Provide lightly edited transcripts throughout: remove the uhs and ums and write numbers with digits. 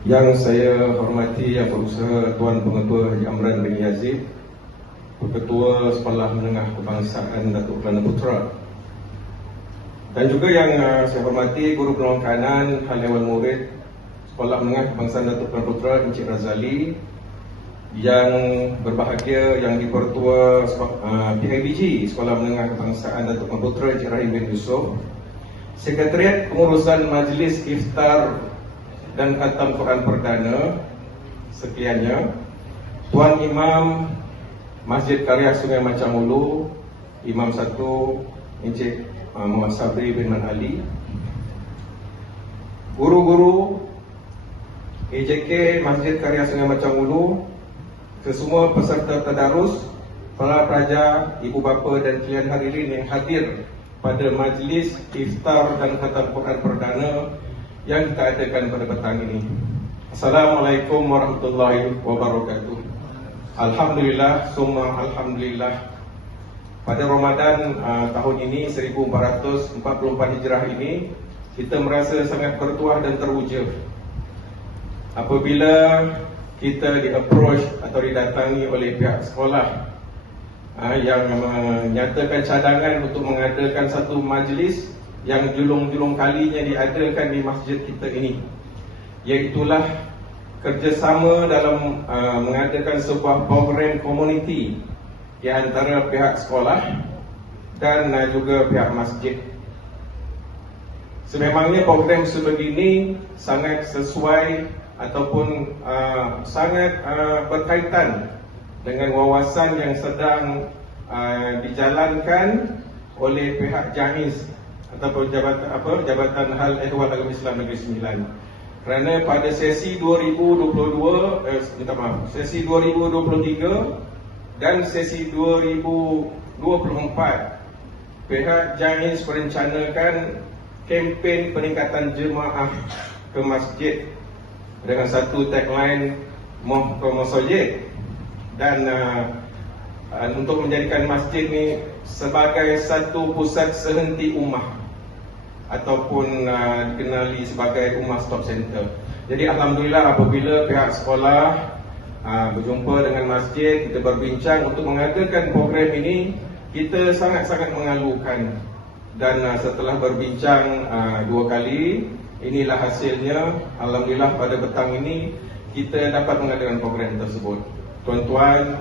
Yang saya hormati Yang Berusaha Tuan Pengetua Haji Amran bin Yazid, Ketua Sekolah Menengah Kebangsaan Datuk Kelana Putra, dan juga yang saya hormati Guru Penolong Kanan Hal Ehwal Murid Sekolah Menengah Kebangsaan Datuk Kelana Putra Encik Razali, yang berbahagia Yang Dipertua PIBG Sekolah Menengah Kebangsaan Datuk Kelana Putra Encik Rahim bin Yusof, Sekretariat Pengurusan Majlis Iftar dan Khatam Quran Perdana sekiannya, Tuan Imam Masjid Karya Sungai Macang Ulu, Imam 1 Encik Muhammad Sabri bin Man Ali, guru-guru EJK Masjid Karya Sungai Macang Ulu, kesemua peserta tadarus, para pelajar, ibu bapa dan klien hadirin yang hadir pada majlis iftar dan khatam Quran Perdana yang kita adakan pada petang ini. Assalamualaikum warahmatullahi wabarakatuh. Alhamdulillah, summa alhamdulillah. Pada Ramadan tahun ini 1444 Hijrah ini, kita merasa sangat bertuah dan teruja apabila kita di-approach atau didatangi oleh pihak sekolah yang menyatakan cadangan untuk mengadakan satu majlis yang julung-julung kalinya diadakan di masjid kita ini, iaitulah kerjasama dalam mengadakan sebuah program komuniti di antara pihak sekolah dan juga pihak masjid. Sememangnya program sebegini sangat sesuai ataupun sangat berkaitan dengan wawasan yang sedang dijalankan oleh pihak JANIS ataupun Jabatan Hal Ehwal Agama Islam Negeri Sembilan. Kerana pada sesi 2022, sesi 2023 dan sesi 2024, pihak JANIS merencanakan kempen peningkatan jemaah ke masjid dengan satu tagline Moh ke Masjid, dan untuk menjadikan masjid ni sebagai satu pusat sehenti ummah ataupun dikenali sebagai Ummah Stop Center. Jadi alhamdulillah apabila pihak sekolah berjumpa dengan masjid, kita berbincang untuk mengadakan program ini, kita sangat-sangat mengalukan. Dan setelah berbincang 2 kali, inilah hasilnya. Alhamdulillah pada petang ini kita dapat mengadakan program tersebut. Tuan-tuan,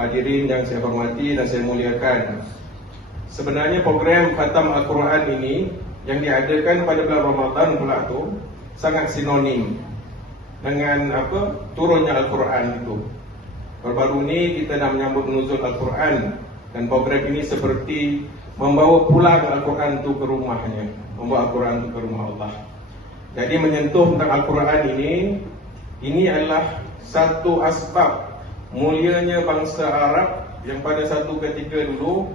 hadirin yang saya hormati dan saya muliakan, sebenarnya program Khatam Al-Quran ini yang diadakan pada bulan Ramadan pula tu sangat sinonim dengan turunnya Al-Quran itu. Baru-baru ni kita dah menyambut nuzul Al-Quran, dan program ini seperti membawa pulang Al-Quran itu ke rumahnya, membawa Al-Quran itu ke rumah Allah. Jadi menyentuh tentang Al-Quran ini adalah satu asbab mulianya bangsa Arab yang pada satu ketika dulu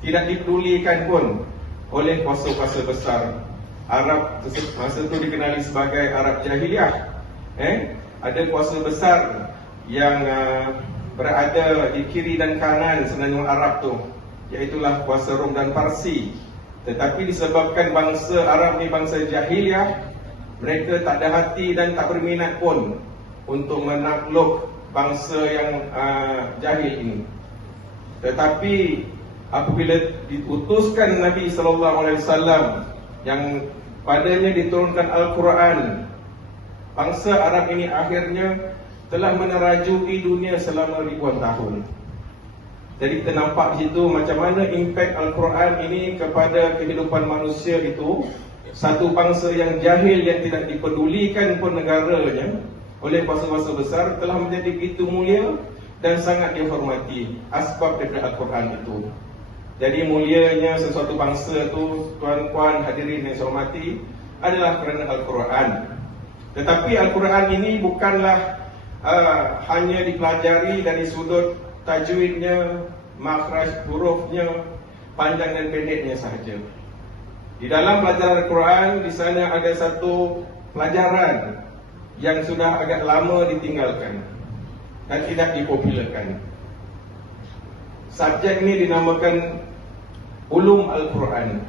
tidak dipedulikan pun oleh kuasa-kuasa besar. Arab masa itu dikenali sebagai Arab Jahiliyah. Ada kuasa besar yang berada di kiri dan kanan semenanjung Arab tu, iaitulah kuasa Rom dan Parsi. Tetapi disebabkan bangsa Arab ni bangsa Jahiliyah, mereka tak ada hati dan tak berminat pun untuk menakluk bangsa yang jahil ini. Tetapi apabila diutuskan Nabi SAW yang padanya diturunkan Al-Quran, bangsa Arab ini akhirnya telah menerajui dunia selama ribuan tahun. Jadi kita nampak di situ macam mana impak Al-Quran ini kepada kehidupan manusia itu. Satu bangsa yang jahil, yang tidak dipedulikan pun negaranya oleh kuasa-kuasa besar, telah menjadi begitu mulia dan sangat dihormati asbab daripada Al-Quran itu. Jadi mulianya sesuatu bangsa itu, tuan-puan hadirin yang saya hormati, adalah kerana Al-Quran. Tetapi Al-Quran ini bukanlah hanya dipelajari dari sudut tajwidnya, makhraj hurufnya, panjang dan pendeknya sahaja. Di dalam pelajaran Al-Quran, di sana ada satu pelajaran yang sudah agak lama ditinggalkan dan tidak dipopularkan. Subjek ini dinamakan Ulum Al-Quran.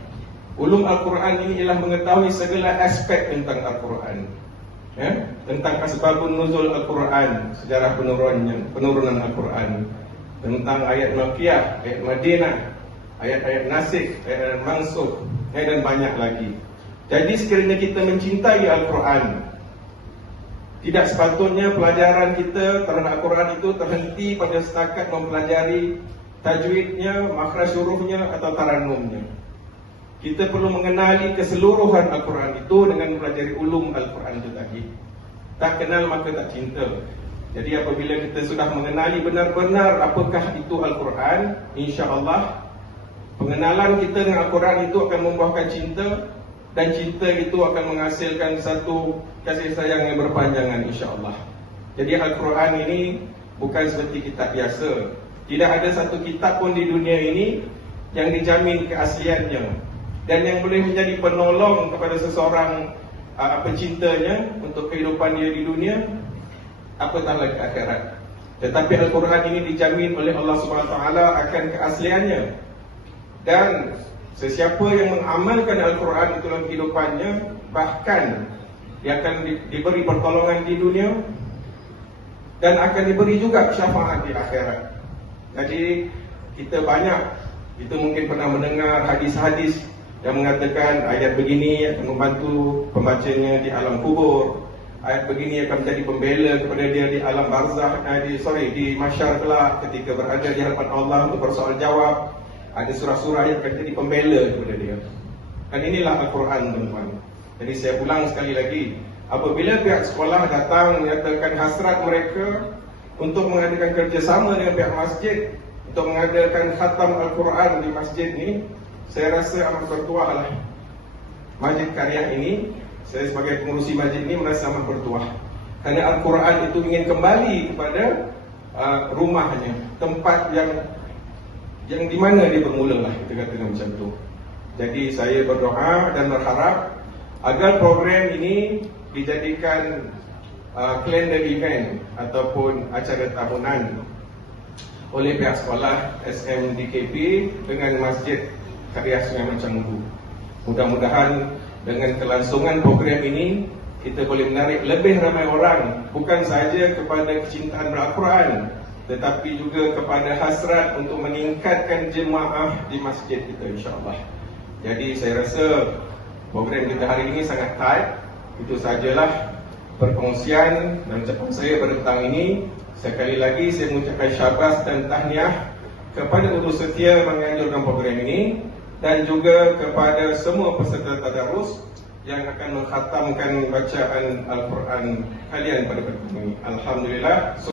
Ulum Al-Quran ini ialah mengetahui segala aspek tentang Al-Quran. tentang asbabun nuzul Al-Quran, sejarah penurunan Al-Quran, tentang ayat Makkiyah, ayat Madinah, ayat-ayat nasikh, ayat mansukh, dan banyak lagi. Jadi sekiranya kita mencintai Al-Quran, tidak sepatutnya pelajaran kita terhadap Al-Quran itu terhenti pada setakat mempelajari tajwidnya, makhraj hurufnya atau tarannumnya. Kita perlu mengenali keseluruhan Al-Quran itu dengan mempelajari ulum Al-Quran itu tadi. Tak kenal maka tak cinta. Jadi apabila kita sudah mengenali benar-benar apakah itu Al-Quran, insya-Allah pengenalan kita dengan Al-Quran itu akan membuahkan cinta, dan cinta itu akan menghasilkan satu kasih sayang yang berpanjangan, insya-Allah. Jadi Al-Quran ini bukan seperti kitab biasa. Tidak ada satu kitab pun di dunia ini yang dijamin keasliannya dan yang boleh menjadi penolong kepada seseorang pecintanya untuk kehidupan dia di dunia, apatah lagi akhirat. Tetapi Al-Quran ini dijamin oleh Allah SWT akan keasliannya, dan sesiapa yang mengamalkan Al-Quran itu dalam kehidupannya, bahkan dia akan diberi pertolongan di dunia dan akan diberi juga syafaat di akhirat. Jadi kita mungkin pernah mendengar hadis-hadis yang mengatakan ayat begini akan membantu pembacanya di alam kubur, ayat begini akan menjadi pembela kepada dia di alam barzakh, di mahsyar kelak ketika berada di hadapan Allah untuk bersoal jawab. Ada surah-surah yang akan jadi pembela kepada dia. Dan inilah Al-Quran, teman-teman. Jadi saya ulang sekali lagi, apabila pihak sekolah datang menyatakan hasrat mereka untuk mengadakan kerjasama dengan pihak masjid untuk mengadakan khatam Al-Quran di masjid ini, saya rasa amat bertuah lah. Masjid Karya ini, saya sebagai pengurusi masjid ini merasa amat bertuah, kerana Al-Quran itu ingin kembali kepada rumahnya, tempat yang di mana dia bermula lah, kita katakan macam tu. Jadi saya berdoa dan berharap agar program ini dijadikan kalender event ataupun acara tahunan oleh pihak sekolah SMDKP dengan Masjid Karya Sungai Mencanggu. Mudah-mudahan dengan kelangsungan program ini kita boleh menarik lebih ramai orang, bukan sahaja kepada kecintaan Al-Quran, tetapi juga kepada hasrat untuk meningkatkan jemaah di masjid kita, insya-Allah. Jadi saya rasa program kita hari ini sangat tight. Itu sajalah perkongsian dan ucapan saya pada petang ini. Sekali lagi saya mengucapkan syabas dan tahniah kepada urus setia menganjurkan program ini, dan juga kepada semua peserta tadarus yang akan mengkhatamkan bacaan Al-Quran kalian pada petang ini. Alhamdulillah.